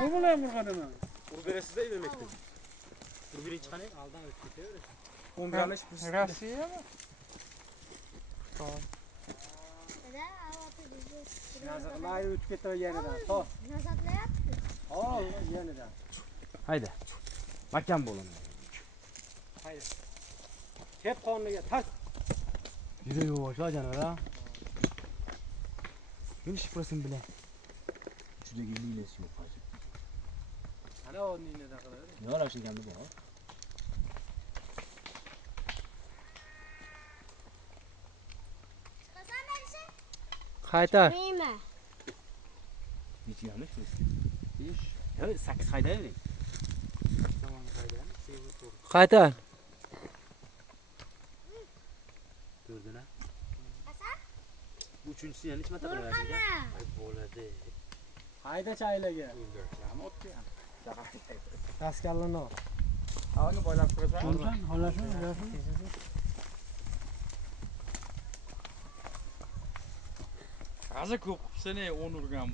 Olmalar murganına. Urberesi de vermekte. Urberi çıkanı aldan ötüp gidiyor. Onlarla hiç Rossiya mı? Yazıqlar ötüp ketdi yenidan. To. Al yenidan. Haydi. Mahkam bo'lin. Haydi. Kep qonliga tart. Yürü yavaş ha canım. Beni şifresini bile. Şurada gibi iyileşiyor hacı. Ana o nine de qiladi. Ne var şey geldi bu? Qaytar. Nima? Hiç yanlış mı? Hiç. Ya 8 hayda edin. Tamam haydan. Qaytar. Gördün ha. Bu üçüncüsü yani hiç mi takılır ya? Bo'ladi. Hayda chaylaga. Ama ot ya. Taskallarni ol. Avni boylab turasan. Olsan, xohlasin, Hozir ko'p qilsa ne 10 urgan bu.